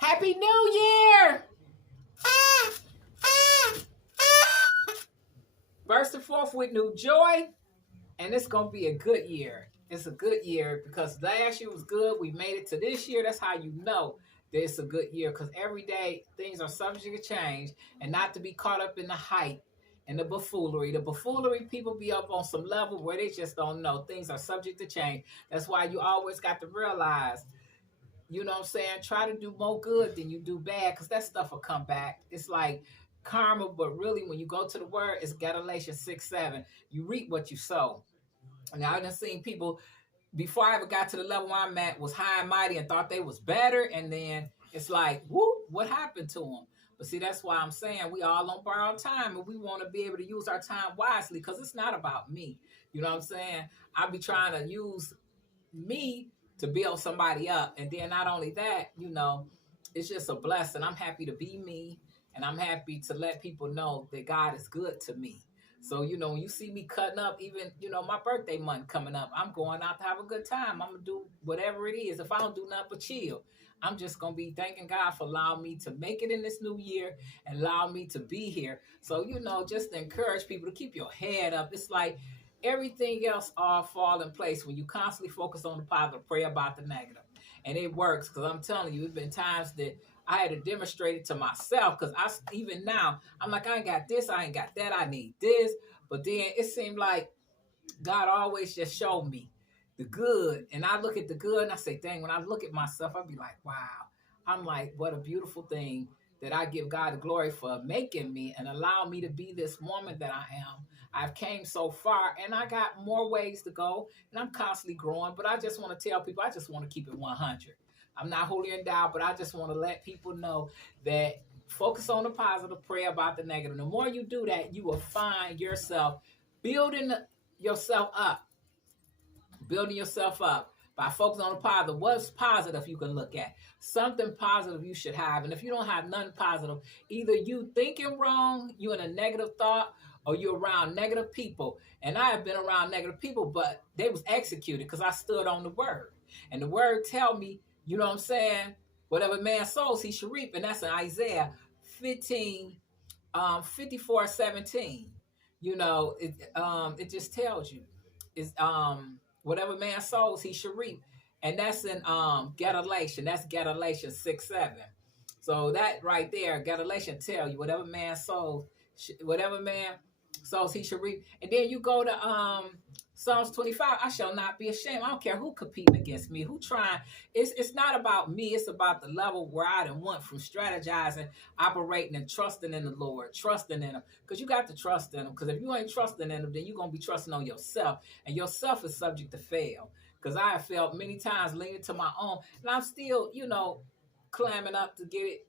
Happy New Year! Burst and forth with new joy, and it's going to be a good year. It's a good year because last year was good. We made it to this year. That's how you know that it's a good year because every day things are subject to change and not to be caught up in the hype and the buffoonery. The buffoonery, people be up on some level where they just don't know. Things are subject to change. That's why you always got to realize, you know what I'm saying? Try to do more good than you do bad because that stuff will come back. It's like karma, but really when you go to the word, it's Galatians 6:7. You reap what you sow. Now I done seen people before I ever got to the level where I'm at was high and mighty and thought they was better, and then it's like, whoop, what happened to them? But see, that's why I'm saying we all on borrowed time, and we want to be able to use our time wisely because it's not about me. You know what I'm saying? I be trying to use me to build somebody up. And then not only that, it's just a blessing. I'm happy to be me, and I'm happy to let people know that God is good to me. So, when you see me cutting up, even, my birthday month coming up, I'm going out to have a good time. I'm going to do whatever it is. If I don't do nothing but chill, I'm just going to be thanking God for allowing me to make it in this new year and allow me to be here. So, just to encourage people to keep your head up. It's like, everything else all fall in place when you constantly focus on the positive, pray about the negative. And it works because I'm telling you, it's been times that I had to demonstrate it to myself because even now, I'm like, I ain't got this, I ain't got that, I need this. But then it seemed like God always just showed me the good. And I look at the good and I say, dang, when I look at myself, I'll be like, wow. I'm like, what a beautiful thing that I give God the glory for making me and allow me to be this woman that I am. I've came so far and I got more ways to go and I'm constantly growing, but I just want to tell people, I just want to keep it 100. I'm not holier than thou, but I just want to let people know that focus on the positive, pray about the negative. The more you do that, you will find yourself building yourself up, building yourself up by focusing on the positive. What's positive you can look at? Something positive you should have. And if you don't have nothing positive, either you thinking wrong, you in a negative thought, or you're around negative people. And I have been around negative people, but they was executed because I stood on the word. And the word tell me, you know what I'm saying? Whatever man sows, he should reap. And that's in Isaiah 15, 54:17. It just tells you. It's whatever man sows, he should reap. And that's in Galatians. That's Galatians 6:7. So that right there, Galatians tell you whatever man sows, whatever man sows, he should reap. And then you go to Psalms 25. I shall not be ashamed. I don't care who competing against me, who trying. It's not about me. It's about the level where I done went from strategizing, operating, and trusting in the Lord, trusting in Him. Because you got to trust in Him. Because if you ain't trusting in Him, then you're gonna be trusting on yourself, and yourself is subject to fail. Because I have failed many times, leaning to my own, and I'm still, clamming up to get it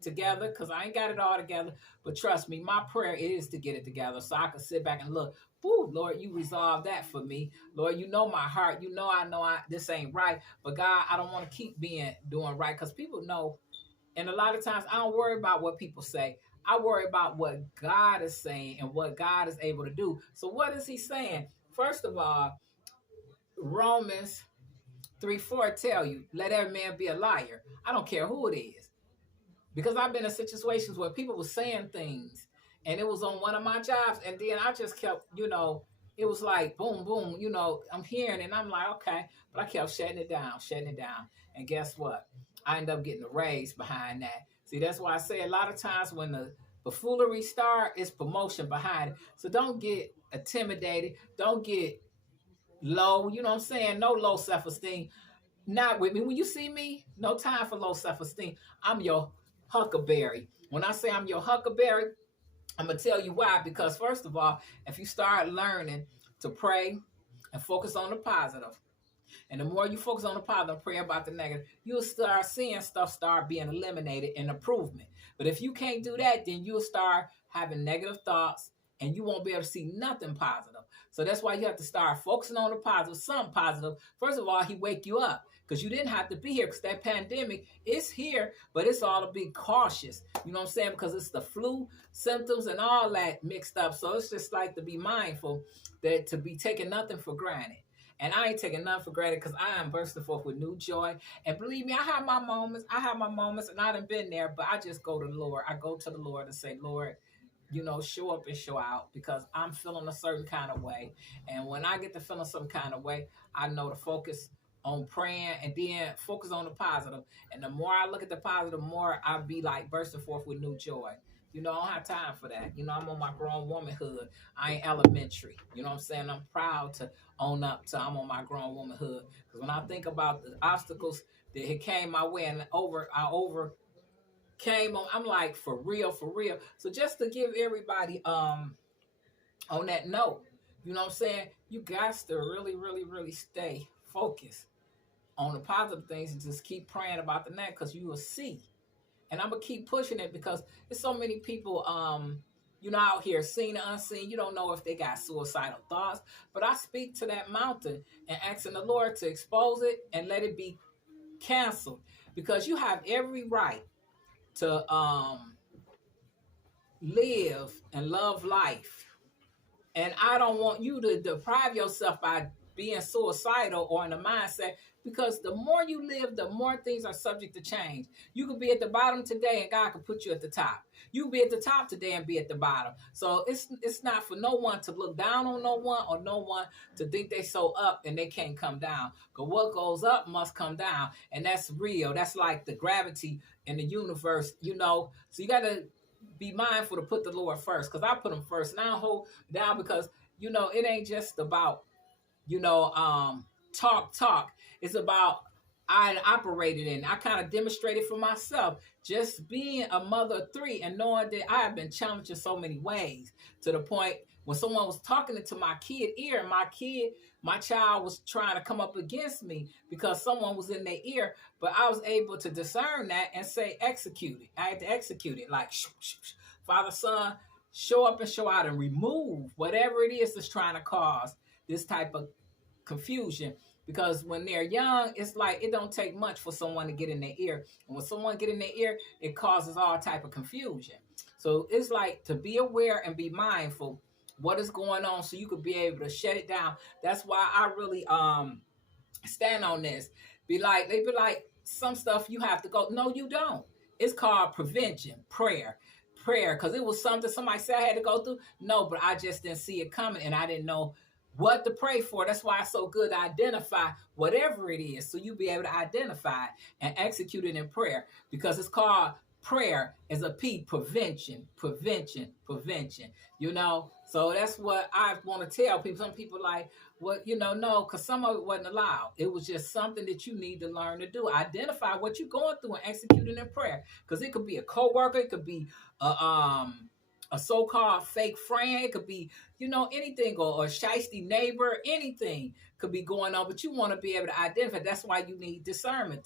together because I ain't got it all together. But trust me, my prayer is to get it together so I can sit back and look. Ooh, Lord, you resolve that for me. Lord, you know my heart. You know I this ain't right. But God, I don't want to keep doing right because people know. And a lot of times I don't worry about what people say. I worry about what God is saying and what God is able to do. So what is He saying? First of all, Romans 3:4 tell you, let every man be a liar. I don't care who it is. Because I've been in situations where people were saying things and it was on one of my jobs. And then I just kept, it was like boom, boom, I'm hearing and I'm like, okay. But I kept shutting it down. And guess what? I ended up getting a raise behind that. See, that's why I say a lot of times when the buffoonery start, it's promotion behind it. So don't get intimidated. Don't get low. You know what I'm saying? No low self-esteem. Not with me. When you see me, no time for low self-esteem. I'm your huckleberry. When I say I'm your huckleberry, I'm going to tell you why. Because first of all, if you start learning to pray and focus on the positive, and the more you focus on the positive, pray about the negative, you'll start seeing stuff start being eliminated and improvement. But if you can't do that, then you'll start having negative thoughts and you won't be able to see nothing positive. So that's why you have to start focusing on the positive, something positive. First of all, He wake you up because you didn't have to be here because that pandemic is here, but it's all to be cautious. You know what I'm saying? Because it's the flu symptoms and all that mixed up. So it's just like to be mindful that to be taking nothing for granted. And I ain't taking nothing for granted because I am bursting forth with new joy. And believe me, I have my moments. I have my moments, and I done been there, but I just go to the Lord. I go to the Lord and say, Lord, show up and show out because I'm feeling a certain kind of way. And when I get to feeling some kind of way, I know to focus on praying and then focus on the positive. And the more I look at the positive, the more I be like bursting forth with new joy. I don't have time for that. I'm on my grown womanhood. I ain't elementary. You know what I'm saying? I'm proud to own up to I'm on my grown womanhood. Because when I think about the obstacles that had came my way and I overcame on, I'm like, for real, for real. So just to give everybody on that note, you know what I'm saying? You got to really, really, really stay focused on the positive things and just keep praying about the next because you will see. And I'm gonna keep pushing it because there's so many people out here seen and unseen. You don't know if they got suicidal thoughts. But I speak to that mountain and asking the Lord to expose it and let it be canceled. Because you have every right to live and love life. And I don't want you to deprive yourself by being suicidal or in a mindset because the more you live, the more things are subject to change. You could be at the bottom today and God could put you at the top. You could be at the top today and be at the bottom. So it's not for no one to look down on no one or no one to think they so up and they can't come down. Because what goes up must come down. And that's real. That's like the gravity in the universe, So you got to be mindful to put the Lord first because I put him first. And I don't hold down because, it ain't just about, talk. It's about I operated in. I kind of demonstrated for myself just being a mother of three and knowing that I have been challenged in so many ways to the point when someone was talking into my kid ear and my child was trying to come up against me because someone was in their ear, but I was able to discern that and say, execute it. I had to execute it like, Father, Son, show up and show out and remove whatever it is that's trying to cause this type of confusion. Because when they're young, it's like it don't take much for someone to get in their ear. And when someone get in their ear, it causes all type of confusion. So it's like to be aware and be mindful what is going on so you could be able to shut it down. That's why I really stand on this. They be like, some stuff you have to go. No, you don't. It's called prevention, prayer, because it was something somebody said I had to go through. No, but I just didn't see it coming and I didn't know what to pray for. That's why it's so good to identify whatever it is so you be able to identify it and execute it in prayer because it's called prayer as a prevention. So that's what I want to tell people. Some people like, well, no, because some of it wasn't allowed. It was just something that you need to learn to do. Identify what you're going through and execute it in prayer. Because it could be a coworker, it could be a so-called fake friend, it could be, anything, or a shiesty neighbor, anything could be going on, but you want to be able to identify. That's why you need discernment,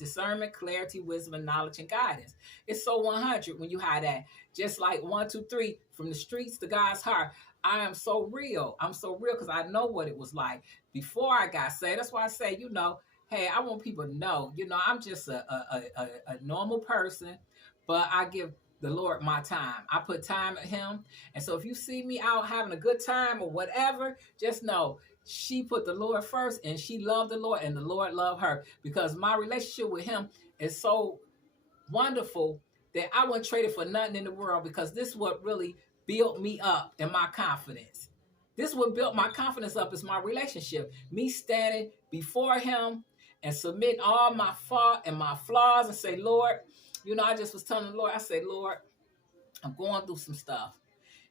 clarity, wisdom, and knowledge and guidance. It's so 100 when you have that. Just like 1, 2, 3, from the streets to God's heart. I am so real. I'm so real because I know what it was like before I got saved. That's why I say, hey, I want people to know, I'm just a normal person, but I give the Lord my time. I put time at him. And so if you see me out having a good time or whatever, just know she put the Lord first and she loved the Lord and the Lord loved her because my relationship with him is so wonderful that I wouldn't trade it for nothing in the world because this is what really built me up in my confidence. This is what built my confidence up is my relationship. Me standing before him and submitting all my fault and my flaws and say, Lord, I just was telling the Lord, I said, Lord, I'm going through some stuff.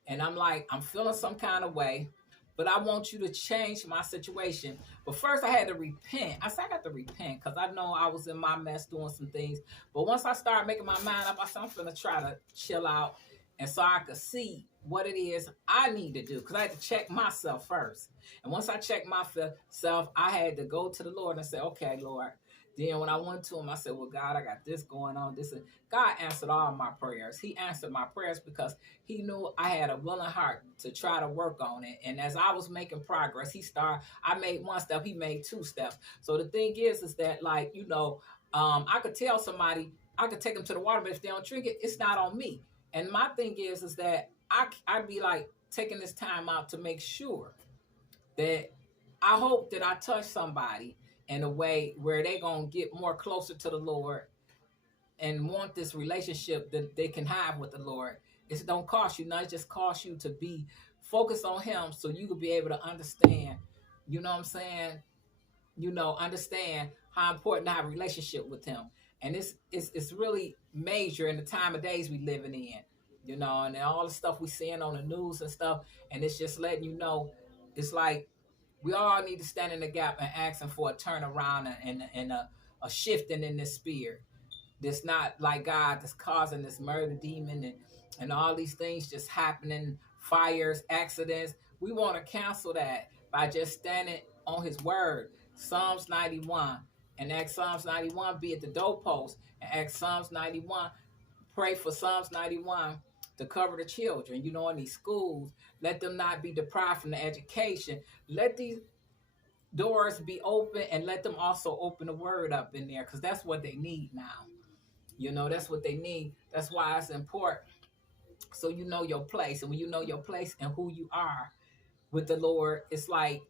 And I'm like, I'm feeling some kind of way, but I want you to change my situation. But first I had to repent. I said I got to repent because I know I was in my mess doing some things. But once I started making my mind up, I said, I'm going to try to chill out. And so I could see what it is I need to do because I had to check myself first. And once I checked myself, I had to go to the Lord and say, okay, Lord. Then when I went to him, I said, well, God, I got this going on. And God answered all my prayers. He answered my prayers because he knew I had a willing heart to try to work on it. And as I was making progress, I made 1 step, he made 2 steps. So the thing is that I could tell somebody, I could take them to the water, but if they don't drink it, it's not on me. And my thing is that I'd be like taking this time out to make sure that I hope that I touch somebody in a way where they gonna get more closer to the Lord and want this relationship that they can have with the Lord. It don't cost you nothing; it just costs you to be focused on Him, so you could be able to understand. You know what I'm saying? Understand how important to have a relationship with Him, and it's really major in the time of days we living in. And all the stuff we seeing on the news and stuff, and it's just letting you know, it's like we all need to stand in the gap and asking for a turnaround and a shifting in this spirit. That's not like God that's causing this murder demon and all these things just happening, fires, accidents. We want to cancel that by just standing on His word. Psalms 91. And ask Psalms 91 be at the doorpost. And ask Psalms 91, pray for Psalms 91 to cover the children, in these schools. Let them not be deprived from the education. Let these doors be open, and let them also open the word up in there, because that's what they need now. That's what they need. That's why it's important. So you know your place. And when you know your place and who you are with the Lord, it's like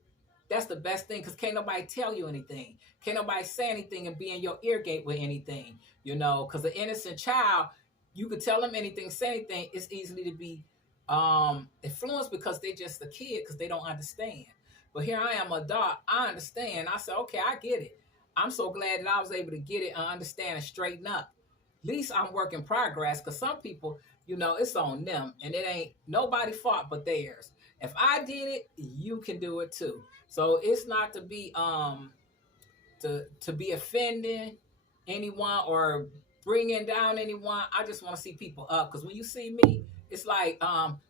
that's the best thing, because can't nobody tell you anything. Can't nobody say anything and be in your ear gate with anything, because an innocent child, you could tell them anything, say anything. It's easily to be influenced because they just a kid, because they don't understand. But here I am, adult. I understand. I said, okay, I get it. I'm so glad that I was able to get it and understand and straighten up. At least I'm work in progress, because some people, it's on them, and it ain't nobody fault but theirs. If I did it, you can do it too. So it's not to be to be offending anyone or bringing down anyone. I just want to see people up, because when you see me, it's like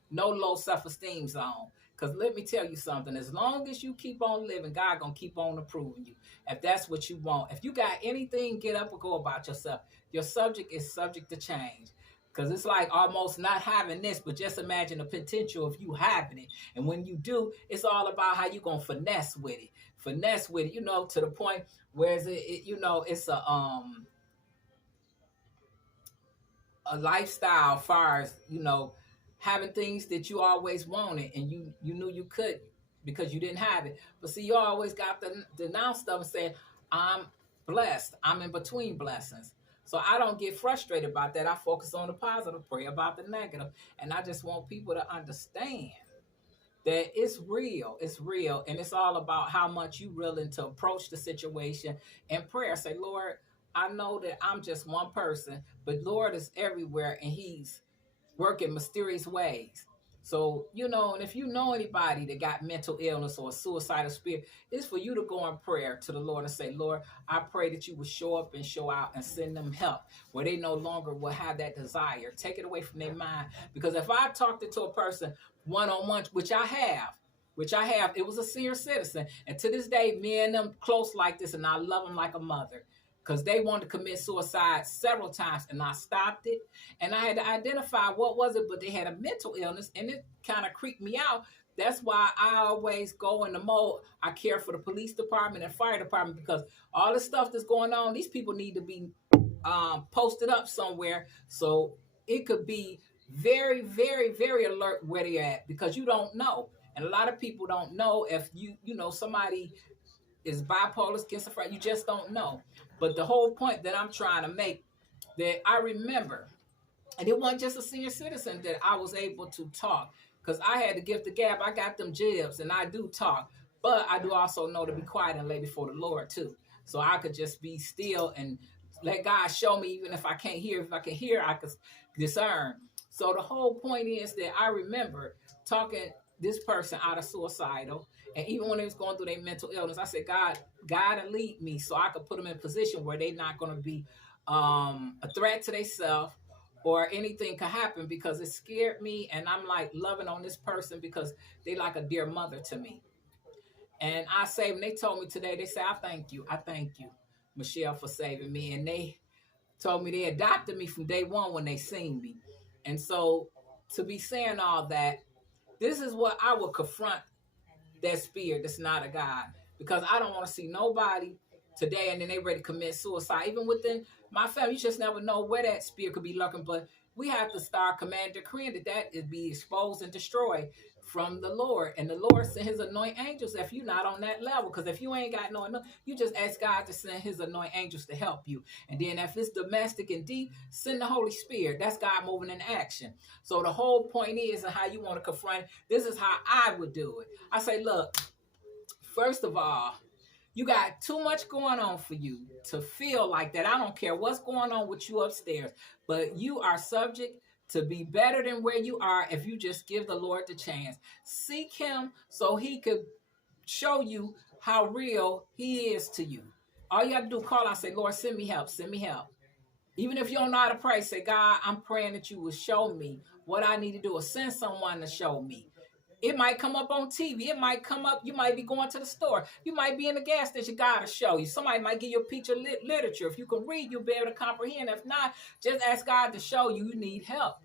no low self-esteem zone. Because let me tell you something, as long as you keep on living, God gonna keep on approving you, if that's what you want. If you got anything, get up and go about yourself. Your subject is subject to change. Because it's like almost not having this, but just imagine the potential of you having it. And when you do, it's all about how you going to finesse with it. Finesse with it, to the point where it's a lifestyle, far as, having things that you always wanted and you knew you couldn't because you didn't have it. But see, you always got to denounce stuff and say, I'm blessed. I'm in between blessings. So I don't get frustrated about that. I focus on the positive, pray about the negative. And I just want people to understand that it's real. It's real. And it's all about how much you willing to approach the situation in prayer. Say, Lord, I know that I'm just one person, but Lord is everywhere, and He's working mysterious ways. So, and if you know anybody that got mental illness or a suicidal spirit, it's for you to go in prayer to the Lord and say, Lord, I pray that you will show up and show out and send them help where they no longer will have that desire. Take it away from their mind. Because if I talked to a person one-on-one, which I have, it was a senior citizen. And to this day, me and them close like this, and I love them like a mother, because they wanted to commit suicide several times, and I stopped it. And I had to identify what was it, but they had a mental illness, and it kind of creeped me out. That's why I always go in the mode. I care for the police department and fire department, because all the stuff that's going on, these people need to be posted up somewhere, so it could be very, very, very alert where they're at, because you don't know. And a lot of people don't know if somebody is bipolar, schizophrenic. You just don't know. But the whole point that I'm trying to make, that I remember, and it wasn't just a senior citizen that I was able to talk, because I had to give the gab. I got them jibs, and I do talk, but I do also know to be quiet and lay before the Lord too. So I could just be still and let God show me, even if I can't hear. If I can hear, I could discern. So the whole point is that I remember talking this person out of suicidal. And even when they was going through their mental illness, I said, God, guide and lead me so I could put them in a position where they're not going to be a threat to themselves or anything could happen, because it scared me. And I'm like loving on this person because they like a dear mother to me. And I say, when they told me today, they said, I thank you, Michelle, for saving me. And they told me they adopted me from day one when they seen me. And so to be saying all that, this is what I would confront that spirit that's not a God, because I don't want to see nobody today and then they ready to commit suicide. Even within my family, you just never know where that spirit could be lurking. But We have to start command decreeing that it be exposed and destroyed from the Lord. And the Lord sent his anointing angels if you're not on that level. Because if you ain't got no, you just ask God to send his anointing angels to help you. And then if it's domestic and deep, send the Holy Spirit. That's God moving in action. So the whole point is how you want to confront it. This is how I would do it. I say, look, first of all, you got too much going on for you to feel like that. I don't care what's going on with you upstairs, but you are subject to be better than where you are if you just give the Lord the chance. Seek him so he could show you how real he is to you. All you have to do is call out, say, Lord, send me help, send me help. Even if you don't know how to pray, say, God, I'm praying that you will show me what I need to do, or send someone to show me. It might come up on TV. It might come up. You might be going to the store. You might be in the gas station. God will show you. Somebody might give you a piece of literature. If you can read, you'll be able to comprehend. If not, just ask God to show you you need help.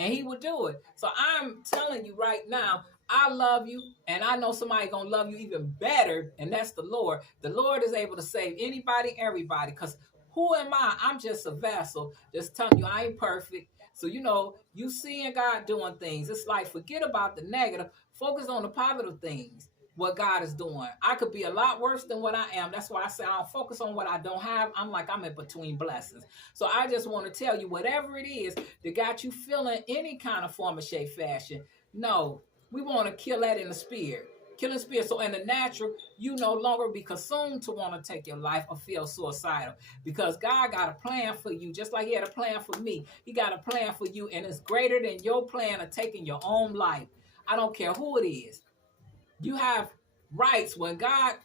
And he will do it. So I'm telling you right now, I love you. And I know somebody going to love you even better. And that's the Lord. The Lord is able to save anybody, everybody. Because who am I? I'm just a vessel. Just telling you, I ain't perfect. So, you seeing God doing things. It's like, forget about the negative. Focus on the positive things, what God is doing. I could be a lot worse than what I am. That's why I say I don't focus on what I don't have. I'm in between blessings. So I just want to tell you, whatever it is that got you feeling any kind of form of shape, fashion, no, we want to kill that in the spirit. Killing spirit. So in the natural, you no longer be consumed to want to take your life or feel suicidal, because God got a plan for you, just like he had a plan for me. He got a plan for you, and it's greater than your plan of taking your own life. I don't care who it is. You have rights. When God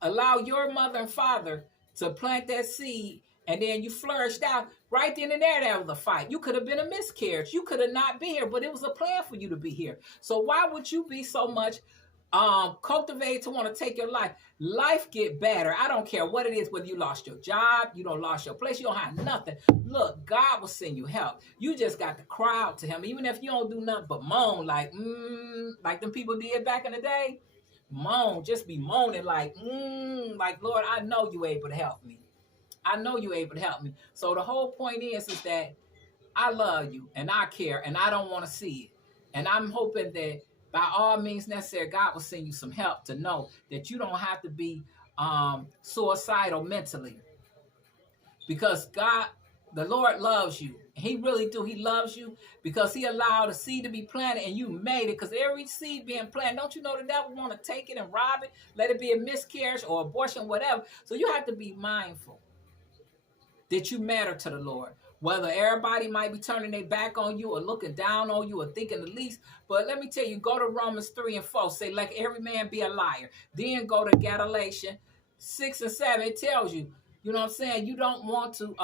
allow your mother and father to plant that seed, and then you flourished out, right then and there, that was a fight. You could have been a miscarriage. You could have not been here, but it was a plan for you to be here. So why would you be so much cultivated to want to take your life? Life get better. I don't care what it is, whether you lost your job, you don't lost your place, you don't have nothing. Look, God will send you help. You just got to cry out to him, even if you don't do nothing but moan, like them people did back in the day. Moan, just be moaning like Lord, I know you able to help me. I know you able to help me. So the whole point is that I love you and I care and I don't want to see it. And I'm hoping that by all means necessary, God will send you some help to know that you don't have to be suicidal mentally. Because God, the Lord loves you. He really do. He loves you because he allowed a seed to be planted and you made it. Because every seed being planted, don't you know the devil want to take it and rob it? Let it be a miscarriage or abortion, whatever. So you have to be mindful that you matter to the Lord. Whether everybody might be turning their back on you or looking down on you or thinking the least. But let me tell you, go to Romans 3 and 4. Say, let every man be a liar. Then go to Galatians 6 and 7. It tells you, you know what I'm saying? You don't want to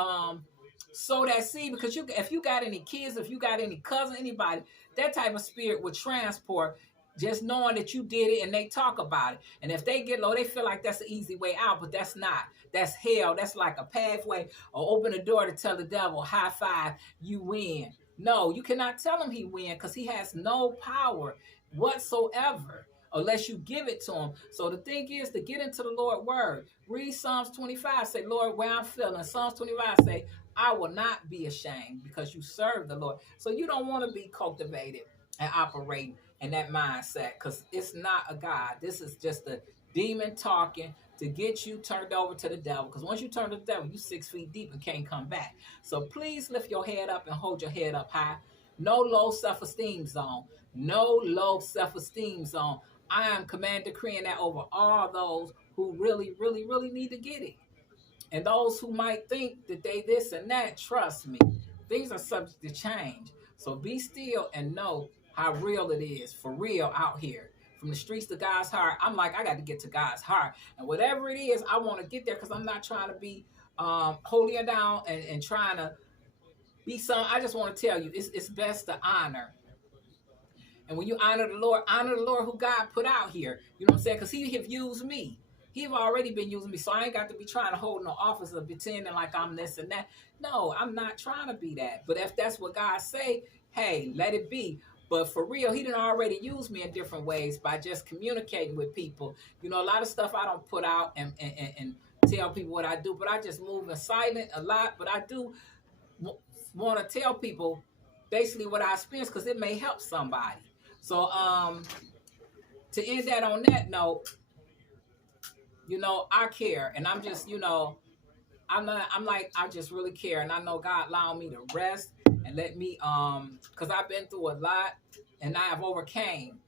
sow that seed, because if you got any kids, if you got any cousin, anybody, that type of spirit would transport just knowing that you did it, and they talk about it. And if they get low, they feel like that's the easy way out, but that's not. That's hell. That's like a pathway, or open the door to tell the devil, high five, you win. No, you cannot tell him he win, because he has no power whatsoever unless you give it to him. So the thing is to get into the Lord's word. Read Psalms 25. Say, Lord, where I'm feeling. Psalms 25 say, I will not be ashamed, because you serve the Lord. So you don't want to be cultivated and operating in that mindset, because it's not a God. This is just a demon talking to get you turned over to the devil, because once you turn to the devil, you 6 feet deep and can't come back. So please lift your head up and hold your head up high. No low self-esteem zone. No low self-esteem zone. I am command decreeing that over all those who really, really, really need to get it. And those who might think that they this and that, trust me, things are subject to change. So be still and know how real it is, for real out here. From the streets to God's heart, I got to get to God's heart. And whatever it is, I want to get there, because I'm not trying to be holier down and trying to be some. I just want to tell you, it's best to honor. And when you honor the Lord who God put out here. You know what I'm saying? Because he have used me. He've already been using me, so I ain't got to be trying to hold no office or pretending like I'm this and that. No, I'm not trying to be that. But if that's what God say, hey, let it be. But for real, he didn't already use me in different ways by just communicating with people. You know, a lot of stuff I don't put out and tell people what I do, but I just move in silent a lot. But I do want to tell people basically what I experienced because it may help somebody. So to end that on that note, I care, and I'm just, I'm like, I just really care, and I know God allowed me to rest and let me, because I've been through a lot, and I have overcame,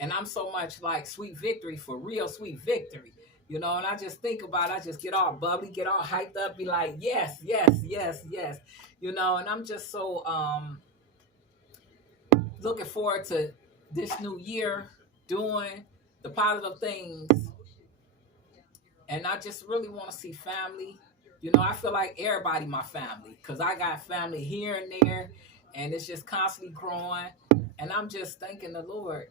and I'm so much like sweet victory, for real sweet victory, and I just think about it, I just get all bubbly, get all hyped up, be like, yes, yes, yes, yes, and I'm just so looking forward to this new year, doing the positive things, and I just really want to see family. I feel like everybody my family because I got family here and there, and it's just constantly growing. And I'm just thanking the Lord,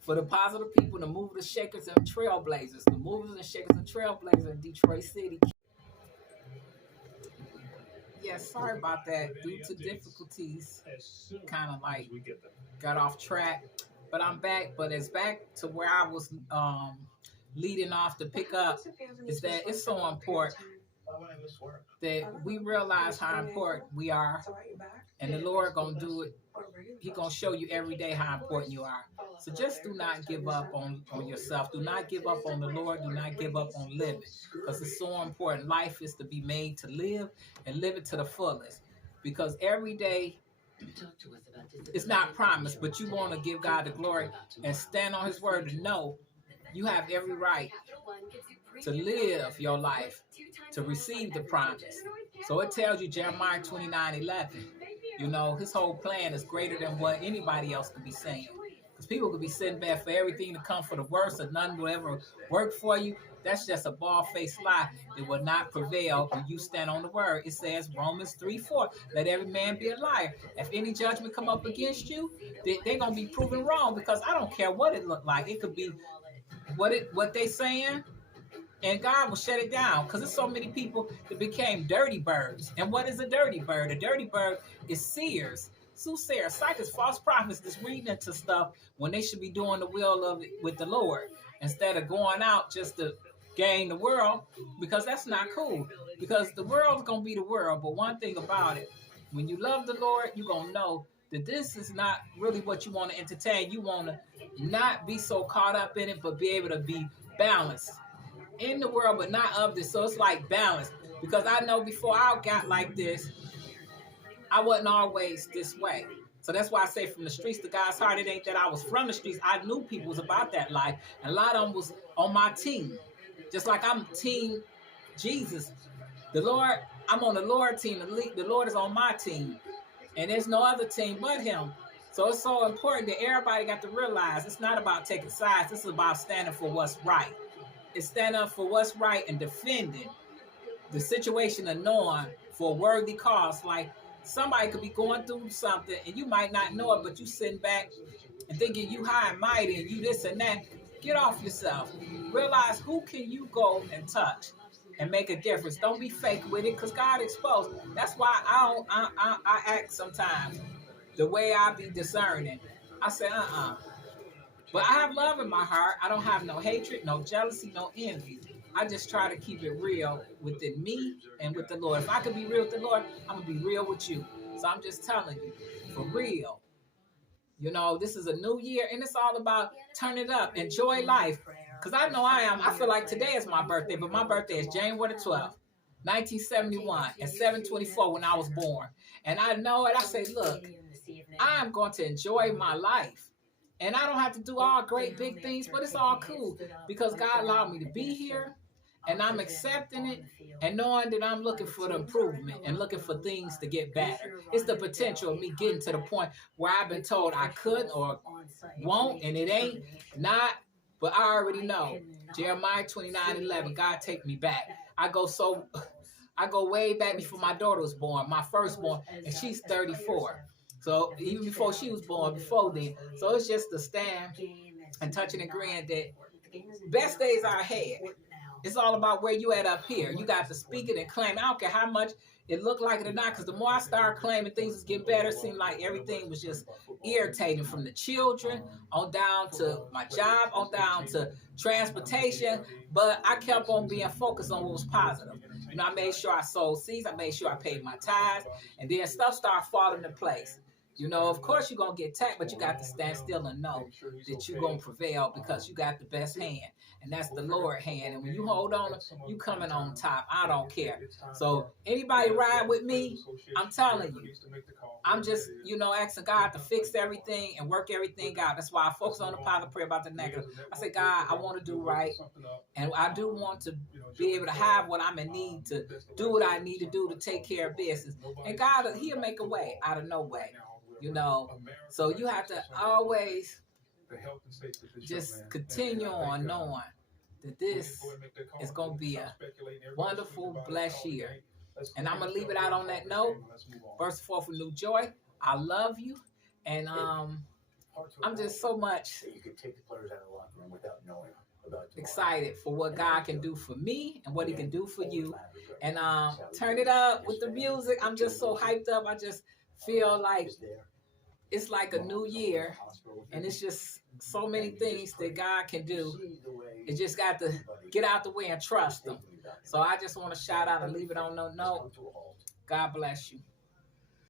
for the positive people, the movers, shakers, and trailblazers, the movers and shakers and trailblazers in Detroit City. Yes, sorry about that. Due to difficulties, kind of like got off track, but I'm back. But it's back to where I was leading off to pick up. Is that it's so important that we realize how important we are, and the Lord gonna do it. He gonna show you every day how important you are. So just do not give up on yourself. Do not give up on the Lord. Do not give up on living, because it's so important. Life is to be made to live, and live it to the fullest. Because every day it's not promised, but you want to give God the glory and stand on His word to know you have every right to live your life, to receive the promise. So it tells you, Jeremiah 29:11, his whole plan is greater than what anybody else could be saying. Because people could be sitting back for everything to come for the worst, and none will ever work for you. That's just a bald-faced lie. It will not prevail when you stand on the word. It says, Romans 3:4, let every man be a liar. If any judgment come up against you, they're going to be proven wrong, because I don't care what it looked like. It could be what they saying, and God will shut it down, because there's so many people that became dirty birds. And what is a dirty bird? A dirty bird is seers, soothsayers, psychics, false prophets that's reading into stuff when they should be doing the will of it with the Lord, instead of going out just to gain the world, because that's not cool. Because the world's going to be the world. But one thing about it, when you love the Lord, you're going to know that this is not really what you want to entertain. You want to not be so caught up in it, but be able to be balanced in the world, but not of this. So it's like balance. Because I know before I got like this, I wasn't always this way. So that's why I say, from the streets to God's heart, it ain't that I was from the streets. I knew people was about that life. And a lot of them was on my team. Just like I'm team Jesus. The Lord, I'm on the Lord team. The Lord is on my team. And there's no other team but Him. So it's so important that everybody got to realize it's not about taking sides. This is about standing for what's right. It's standing up for what's right and defending the situation of knowing for a worthy cause. Like, somebody could be going through something and you might not know it, but you sitting back and thinking you high and mighty and you this and that. Get off yourself. Realize who can you go and touch and make a difference. Don't be fake with it, because God exposed. That's why I act sometimes the way I be discerning. I say, But I have love in my heart. I don't have no hatred, no jealousy, no envy. I just try to keep it real within me and with the Lord. If I could be real with the Lord, I'm going to be real with you. So I'm just telling you, for real. This is a new year, and it's all about turn it up, enjoy life. Because I know I am. I feel like today is my birthday, but my birthday is January 12th, 1971, at 7:24 when I was born. And I know it. I say, look, I am going to enjoy my life. And I don't have to do all great big things, but it's all cool, because God allowed me to be here, and I'm accepting it and knowing that I'm looking for the improvement and looking for things to get better. It's the potential of me getting to the point where I've been told I could or won't, and it ain't not, but I already know. Jeremiah 29:11, God take me back. I go way back before my daughter was born, my firstborn, and she's 34. So even before she was born, before then. So it's just to stand and touch and agreeing that best days are ahead. It's all about where you at up here. You got to speak it and claim. I don't care how much it looked like it or not, because the more I started claiming things was getting better, it seemed like everything was just irritating, from the children on down to my job, on down to transportation. But I kept on being focused on what was positive. I made sure I sowed seeds. I made sure I paid my tithes. And then stuff started falling into place. You know, of course you're going to get attacked, but you got to stand still and know that you're going to prevail because you got the best hand, and that's the Lord hand. And when you hold on, you coming on top. I don't care. So anybody ride with me, I'm telling you, I'm just, asking God to fix everything and work everything out. That's why I focus on the positive, prayer about the negative. I say, God, I want to do right, and I do want to be able to have what I'm in need to do what I need to do to take care of business. And God, He'll make a way out of no way. So you have to always just continue on knowing that this is going to be a wonderful, blessed year. And I'm going to leave it out on that note. Verse 4 for new joy. I love you. And I'm just so much excited for what God can do for me and what He can do for you. And turn it up with the music. I'm just so hyped up. I just feel like it's like a new year, and it's just so many things that God can do. It just got to get out the way and trust Him. So I just want to shout out and leave it on no note. God bless you.